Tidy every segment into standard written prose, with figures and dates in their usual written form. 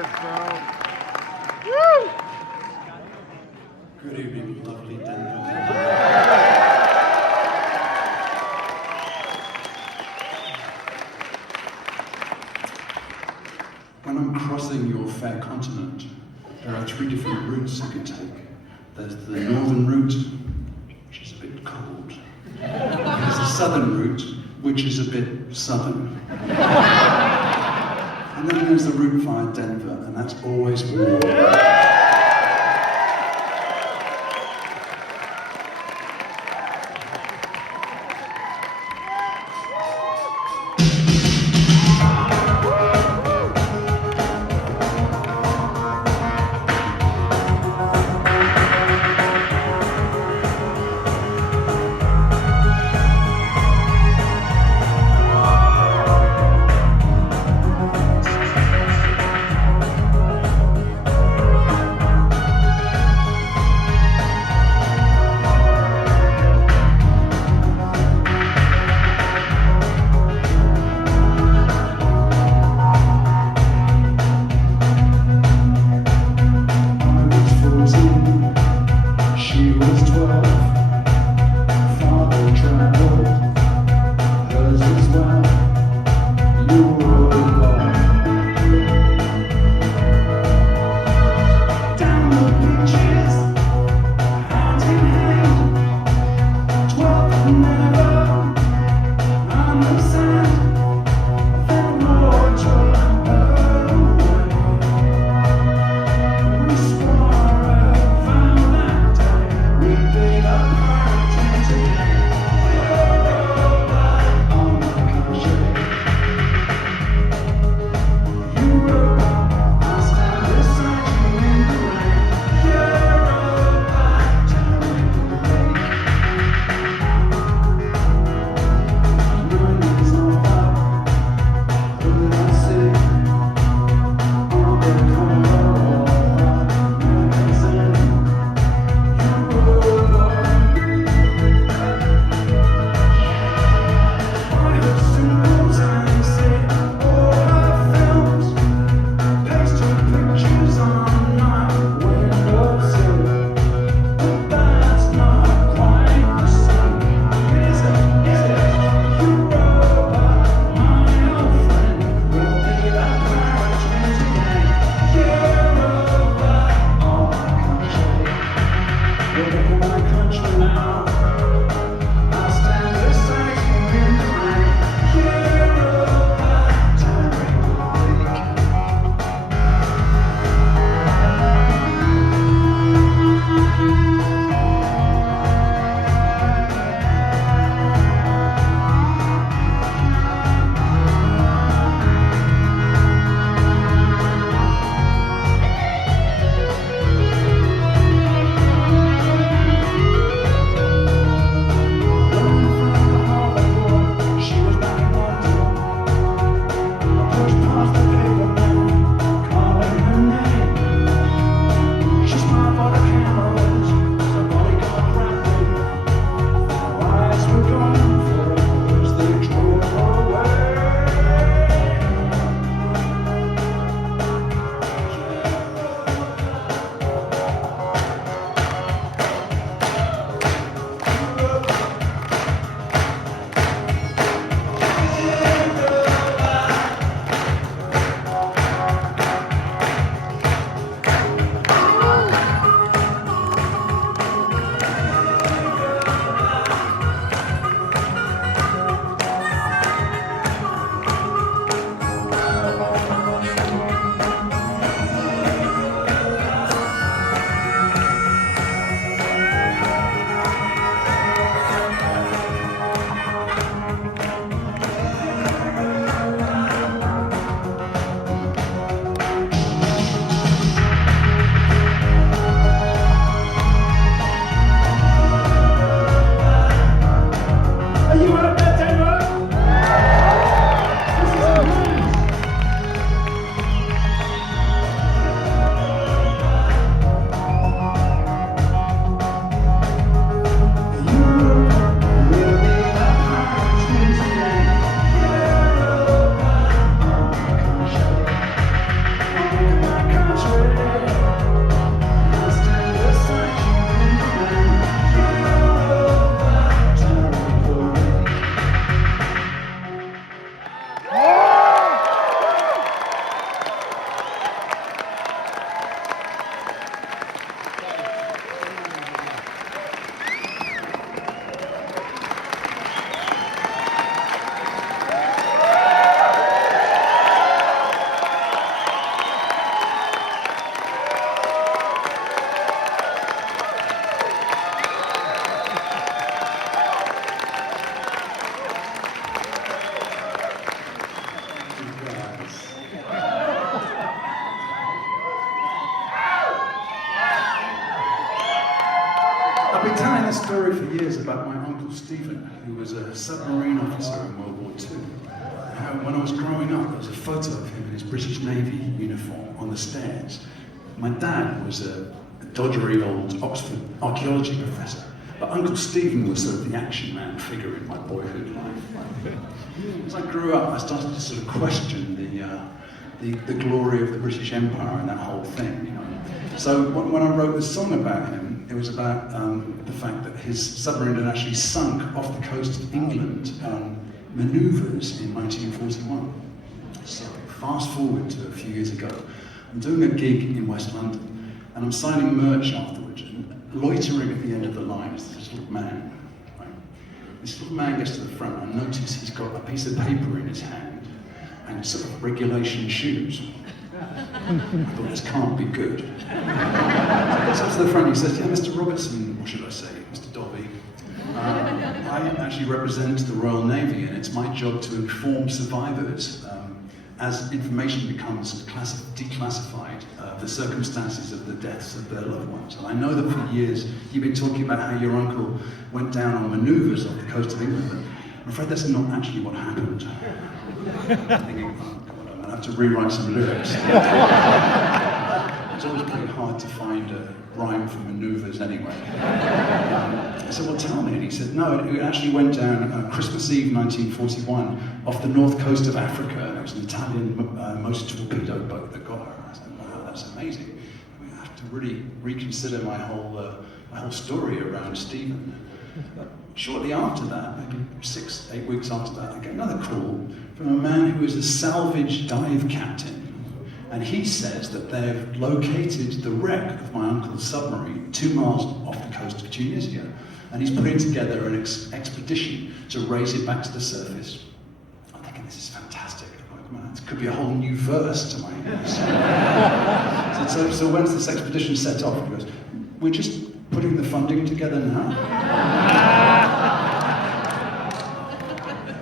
it, bro. Woo! Good evening, lovely Denver. When I'm crossing your fair continent, there are 3 different routes I could take. There's the northern route, which is a bit cold. There's the southern route, which is a bit southern. And then there's the route via Denver, and that's always warm. a story for years about my Uncle Stephen, who was a submarine officer in World War II. How when I was growing up, there was a photo of him in his British Navy uniform on the stairs. My dad was a doddery old Oxford archaeology professor, but Uncle Stephen was sort of the action man figure in my boyhood life. As I grew up, I started to sort of question the glory of the British Empire and that whole thing, you know. So when I wrote the song about him, it was about the fact that his submarine had actually sunk off the coast of England on manoeuvres in 1941. So fast forward to a few years ago, I'm doing a gig in West London, and I'm signing merch afterwards, and loitering at the end of the line is this little man. Right? This little man gets to the front, and I notice he's got a piece of paper in his hand, and sort of regulation shoes. I thought, this can't be good. So he gets up to the front, he says, yeah, Mr. Robertson, or should I say, Mr. Dolby, I actually represent the Royal Navy, and it's my job to inform survivors as information becomes declassified, the circumstances of the deaths of their loved ones. And I know that for years you've been talking about how your uncle went down on manoeuvres off the coast of England, but I'm afraid that's not actually what happened. I'm thinking, oh God, I'm gonna have to rewrite some lyrics. It's always pretty hard to find a rhyme for manoeuvres anyway. I said, well, tell me. And he said, no, it actually went down Christmas Eve 1941 off the north coast of Africa. It was an Italian motor torpedo boat that got her. I said, wow, that's amazing. We have to really reconsider my whole story around Stephen. Shortly after that, maybe 6-8 weeks after that, I get another call from a man who is a salvage dive captain. And he says that they've located the wreck of my uncle's submarine 2 miles off the coast of Tunisia. And he's putting together an expedition to raise it back to the surface. I'm thinking, this is fantastic. Like, man, this could be a whole new verse to my song. So when's this expedition set off? He goes, we're just putting the funding together now.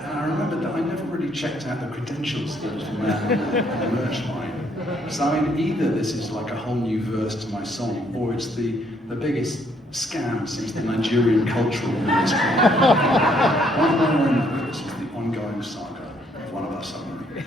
And I remembered that I never really checked out the credentials that was on the merch line. So I mean, either this is like a whole new verse to my song, or it's the biggest scam since the Nigerian cultural ministry. One way or another, this is the ongoing saga of one of our submarines.